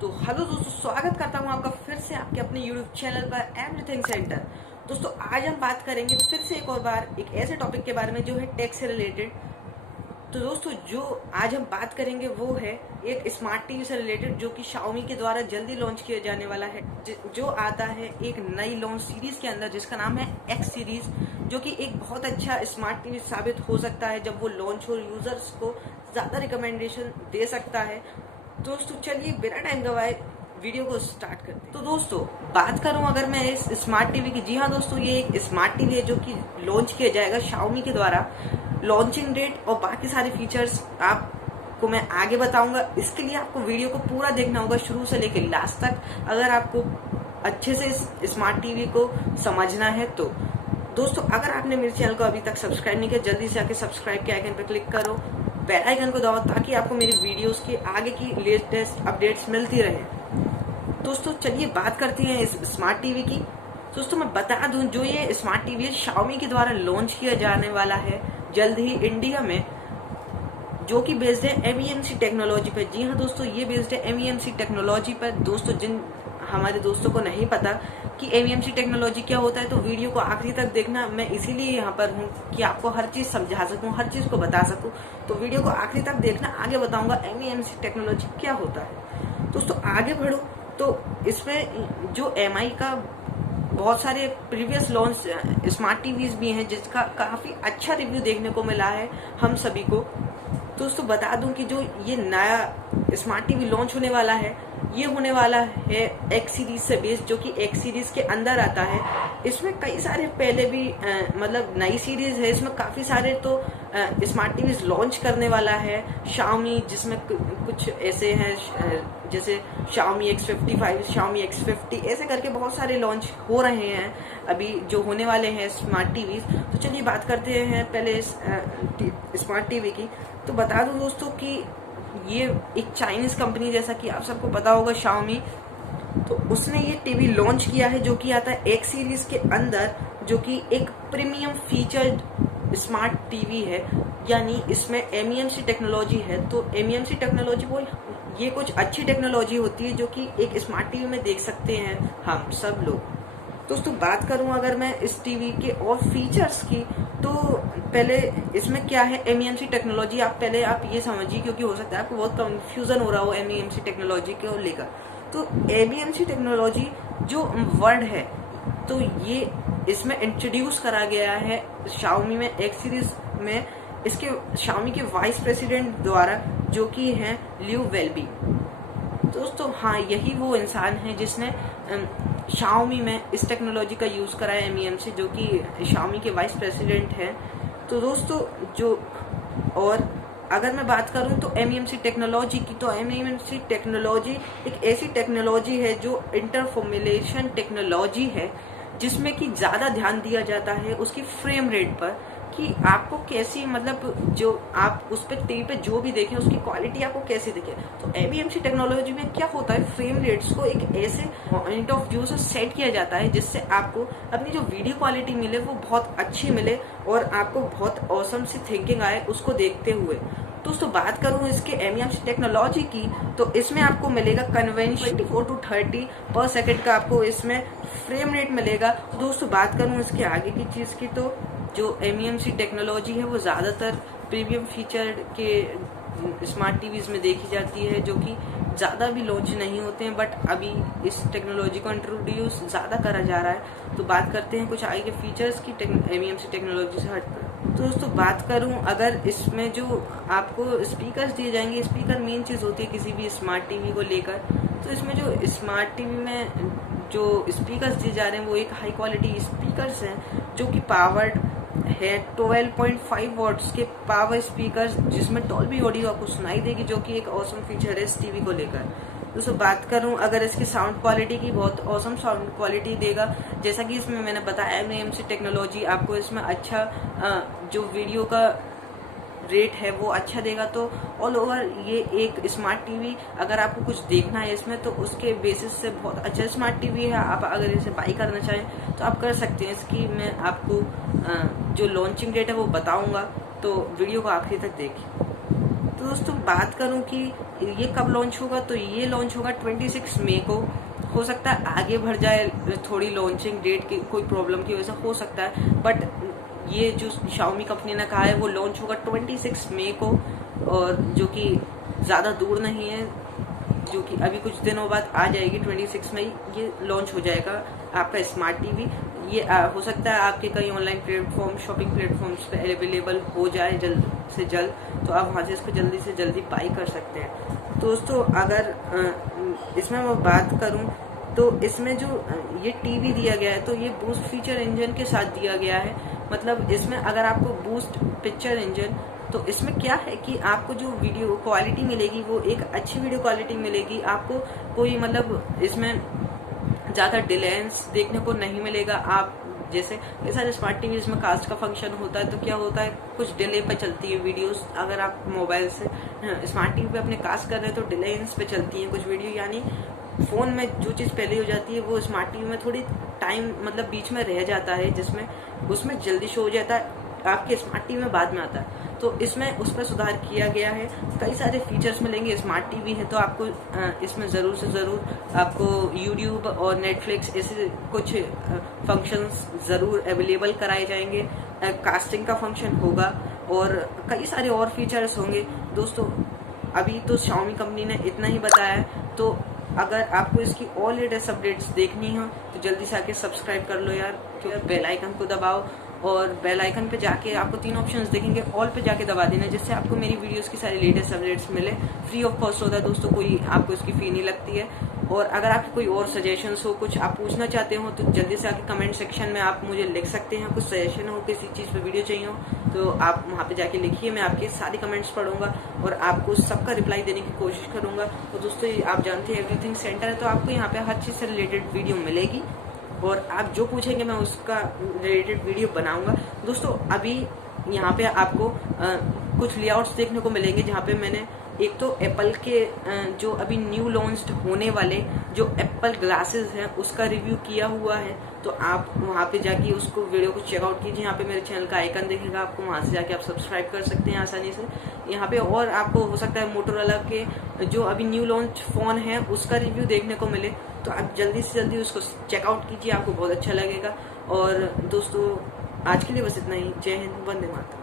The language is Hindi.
तो हेलो दोस्तों, स्वागत करता हूं आपका फिर से आपके अपने यूट्यूब चैनल पर एवरीथिंग सेंटर। दोस्तों आज हम बात करेंगे फिर से एक और बार एक ऐसे टॉपिक के बारे में जो है टेक से रिलेटेड। तो दोस्तों जो आज हम बात करेंगे वो है एक स्मार्ट टीवी से रिलेटेड जो कि Xiaomi के द्वारा जल्दी लॉन्च किया जाने वाला है, जो आता है एक नई लॉन्च सीरीज के अंदर जिसका नाम है X सीरीज, जो कि एक बहुत अच्छा स्मार्ट टीवी साबित हो सकता है जब वो लॉन्च हो, यूजर्स को ज्यादा रिकमेंडेशन दे सकता है। दोस्तों चलिए बिना टाइम गवाए वीडियो को स्टार्ट करते हैं। तो दोस्तों बात करूं अगर मैं इस स्मार्ट टीवी की, जी हाँ दोस्तों, ये एक स्मार्ट टीवी है जो कि लॉन्च किया जाएगा Xiaomi के द्वारा। लॉन्चिंग डेट और बाकी सारे फीचर्स आपको मैं आगे बताऊंगा। इसके लिए आपको वीडियो को पूरा देखना होगा शुरू से लेकर लास्ट तक, अगर आपको अच्छे से इस स्मार्ट टीवी को समझना है तो। दोस्तों अगर आपने मेरे चैनल को अभी तक सब्सक्राइब नहीं किया, जल्दी से आके सब्सक्राइब के आइकन पर क्लिक करो, बेल आइकन को दबाओ ताकि आपको मेरी वीडियोस के आगे की लेटेस्ट अपडेट्स मिलती रहे। दोस्तों चलिए बात करते हैं इस स्मार्ट टीवी की। दोस्तों मैं बता दूं, जो ये स्मार्ट टीवी है Xiaomi के द्वारा लॉन्च किया जाने वाला है जल्द ही इंडिया में, जो कि बेस्ड है MEMC टेक्नोलॉजी पर। जी हाँ दोस्तों, ये बेस्ड है MEMC टेक्नोलॉजी पर। दोस्तों जिन हमारे दोस्तों को नहीं पता कि MEMC टेक्नोलॉजी क्या होता है तो वीडियो को आखिरी तक देखना। मैं इसीलिए यहाँ पर हूँ कि आपको हर चीज समझा सकूँ, हर चीज को बता सकूँ। तो वीडियो को आखिरी तक देखना, आगे बताऊंगा MEMC टेक्नोलॉजी क्या होता है। दोस्तों आगे बढ़ो तो इसमें जो MI का बहुत सारे प्रीवियस लॉन्च स्मार्ट टीवीज भी हैं जिसका काफी अच्छा रिव्यू देखने को मिला है हम सभी को। दोस्तों बता दूं कि जो ये नया स्मार्ट टीवी लॉन्च होने वाला है, ये होने वाला है X सीरीज से बेस्ड, जो कि X सीरीज के अंदर आता है। इसमें कई सारे पहले भी मतलब नई सीरीज है, इसमें काफी सारे तो स्मार्ट टीवीज लॉन्च करने वाला है Xiaomi, जिसमें कुछ ऐसे हैं जैसे Xiaomi X55, Xiaomi X50, ऐसे करके बहुत सारे लॉन्च हो रहे हैं अभी जो होने वाले हैं स्मार्ट टीवीज। तो चलिए बात करते हैं पहले इस स्मार्ट टीवी की। तो बता दूं दोस्तों कि ये एक चाइनीज कंपनी, जैसा कि आप सबको पता होगा Xiaomi, तो उसने ये टीवी लॉन्च किया है जो कि आता है X सीरीज के अंदर, जो कि एक प्रीमियम फीचर्ड स्मार्ट टीवी है, यानी इसमें MEMC टेक्नोलॉजी है। तो MEMC टेक्नोलॉजी वो ये कुछ अच्छी टेक्नोलॉजी होती है जो कि एक स्मार्ट टीवी में देख सकते हैं हम सब लोग। दोस्तों बात करूं अगर मैं इस टीवी के और फीचर्स की, तो पहले इसमें क्या है MEMC टेक्नोलॉजी, आप ये समझिए, क्योंकि हो सकता है आपको बहुत कंफ्यूजन हो रहा हो MEMC टेक्नोलॉजी को लेकर। तो MEMC टेक्नोलॉजी जो वर्ड है, तो ये इसमें इंट्रोड्यूस करा गया है Xiaomi में X सीरीज में, इसके Xiaomi के वाइस प्रेसिडेंट द्वारा, जो कि हैं लियू वेलबी। दोस्तों हाँ, यही वो इंसान है जिसने Xiaomi में इस टेक्नोलॉजी का यूज करा है MEMC, जो कि Xiaomi के वाइस प्रेसिडेंट हैं। तो दोस्तों जो और अगर मैं बात करूं तो MEMC टेक्नोलॉजी की, तो MEMC टेक्नोलॉजी एक ऐसी टेक्नोलॉजी है जो इंटरफॉर्मुलेशन टेक्नोलॉजी है, जिसमें कि ज्यादा ध्यान दिया जाता है उसकी फ्रेम रेट पर, कि आपको कैसी, मतलब जो आप उस पर टीवी पे जो भी देखें उसकी क्वालिटी आपको कैसी दिखे। तो MEMC टेक्नोलॉजी में क्या होता है, फ्रेम रेट्स को एक ऐसे पॉइंट ऑफ व्यू से सेट किया जाता है जिससे आपको अपनी जो वीडियो क्वालिटी मिले वो बहुत अच्छी मिले और आपको बहुत ऑसम सी थिंकिंग आए उसको देखते हुए। दोस्तों बात करूं इसके MEMC टेक्नोलॉजी की, तो इसमें आपको मिलेगा कन्वेंशन 24 to 30 पर सेकेंड का आपको इसमें फ्रेम रेट मिलेगा। तो दोस्तों बात करूं इसके आगे की चीज की, तो जो MEMC टेक्नोलॉजी है वो ज्यादातर प्रीमियम फीचर के स्मार्ट टीवीज में देखी जाती है, जो कि ज्यादा भी लॉन्च नहीं होते हैं, बट अभी इस टेक्नोलॉजी को इंट्रोड्यूस ज्यादा करा जा रहा है। तो बात करते हैं कुछ आगे के फीचर्स की MEMC टेक्नोलॉजी से हटकर। तो दोस्तों बात करूं अगर इसमें जो आपको स्पीकर्स दिए जाएंगे, स्पीकर मेन चीज होती है किसी भी स्मार्ट टीवी को लेकर। तो इसमें जो स्मार्ट टीवी में जो स्पीकर्स दिए जा रहे हैं वो एक हाई क्वालिटी स्पीकर्स हैं, जो कि पावर्ड है 12.5 वॉट्स के पावर स्पीकर्स, जिसमें डॉल्बी ऑडियो आपको सुनाई देगी, जो कि एक ऑसम फीचर है इस टीवी को लेकर। दोस्तों बात करूं अगर इसकी साउंड क्वालिटी की, बहुत ऑसम साउंड क्वालिटी देगा, जैसा कि इसमें मैंने बताया MEMC टेक्नोलॉजी आपको इसमें अच्छा जो वीडियो का रेट है वो अच्छा देगा। तो ऑल ओवर ये एक स्मार्ट टीवी, अगर आपको कुछ देखना है इसमें तो उसके बेसिस से बहुत अच्छा स्मार्ट टीवी है। आप अगर इसे बाई करना चाहें तो आप कर सकते हैं। इसकी मैं आपको जो लॉन्चिंग डेट है वो बताऊंगा, तो वीडियो को आखिरी तक देखिए। तो दोस्तों बात करूं कि ये कब लॉन्च होगा, तो ये लॉन्च होगा 26 मई को। हो सकता है आगे बढ़ जाए, थोड़ी लॉन्चिंग डेट की कोई प्रॉब्लम की वजह से हो सकता है, बट ये जो Xiaomi कंपनी ने कहा है वो लॉन्च होगा 26 मई को, और जो कि ज़्यादा दूर नहीं है, जो कि अभी कुछ दिनों बाद आ जाएगी। 26 मई ये लॉन्च हो जाएगा आपका स्मार्ट टीवी। ये हो सकता है आपके कई ऑनलाइन प्लेटफॉर्म, शॉपिंग प्लेटफॉर्म्स पे अवेलेबल हो जाए जल्द से जल्द, तो आप वहाँ से इसको जल्दी से जल्दी बाई कर सकते हैं। दोस्तों अगर इसमें मैं बात करूँ तो इसमें जो ये टीवी दिया गया है तो ये बूस्ट फीचर इंजन के साथ दिया गया है। मतलब इसमें अगर आपको बूस्ट पिक्चर इंजन, तो इसमें क्या है कि आपको जो वीडियो क्वालिटी मिलेगी वो एक अच्छी वीडियो क्वालिटी मिलेगी। आपको कोई मतलब इसमें ज़्यादा डिलेंस देखने को नहीं मिलेगा। आप जैसे कई सारे स्मार्ट टीवी जिसमें कास्ट का फंक्शन होता है, तो क्या होता है कुछ डिले पे चलती है वीडियोस। अगर आप मोबाइल से स्मार्ट टीवी पे अपने कास्ट कर रहे हैं तो डिलेंस पे चलती है कुछ वीडियो, यानी फ़ोन में जो चीज़ पहले हो जाती है वो स्मार्ट टीवी में थोड़ी टाइम मतलब बीच में रह जाता है, जिसमें उसमें जल्दी शो हो जाता है, आपके स्मार्ट टीवी में बाद में आता है। तो इसमें उस पर सुधार किया गया है। कई सारे फीचर्स मिलेंगे। स्मार्ट टीवी है तो आपको इसमें ज़रूर से ज़रूर आपको यूट्यूब और नेटफ्लिक्स ऐसे कुछ फंक्शंस ज़रूर अवेलेबल कराए जाएंगे। कास्टिंग का फंक्शन होगा और कई सारे और फीचर्स होंगे। दोस्तों अभी तो Xiaomi कंपनी ने इतना ही बताया है, तो अगर आपको इसकी ऑल लेटेस्ट अपडेट्स देखनी हो तो जल्दी से आके सब्सक्राइब कर लो यार, क्योंकि बेल आइकन को दबाओ और बेल आइकन पे जाके आपको 3 ऑप्शंस दिखेंगे, ऑल पे जाके दबा देना, जिससे आपको मेरी वीडियोस की सारी लेटेस्ट अपडेट्स मिले। फ्री ऑफ कॉस्ट होता है दोस्तों, कोई आपको इसकी फी नहीं लगती है। और अगर आपके कोई और सजेशंस हो, कुछ आप पूछना चाहते हो, तो जल्दी से आके कमेंट सेक्शन में आप मुझे लिख सकते हैं। कुछ सजेशन हो, किसी चीज़ पे वीडियो चाहिए हो तो आप वहाँ पे जाके लिखिए, मैं आपके सारे कमेंट्स पढ़ूंगा और आपको सबका रिप्लाई देने की कोशिश करूँगा। तो दोस्तों आप जानते हैं एवरीथिंग सेंटर है, तो आपको यहाँ पे हर चीज़ से रिलेटेड वीडियो मिलेगी और आप जो पूछेंगे मैं उसका रिलेटेड वीडियो बनाऊंगा। दोस्तों अभी यहाँ पे आपको कुछ लेआउट्स देखने को मिलेंगे, जहाँ पे मैंने एक तो एप्पल के जो अभी न्यू लॉन्च्ड होने वाले जो एप्पल ग्लासेस हैं उसका रिव्यू किया हुआ है। तो आप वहाँ पे जाके उसको वीडियो को चेकआउट कीजिए। यहाँ पे मेरे चैनल का आइकन दिखेगा, आपको वहाँ से जाके आप सब्सक्राइब कर सकते हैं आसानी से। यहाँ पे और आपको हो सकता है मोटोरोला के जो अभी न्यू लॉन्च फ़ोन है उसका रिव्यू देखने को मिले, तो आप जल्दी से जल्दी उसको चेकआउट कीजिए, आपको बहुत अच्छा लगेगा। और दोस्तों आज के लिए बस इतना ही। जय हिंद, वंदे मातरम।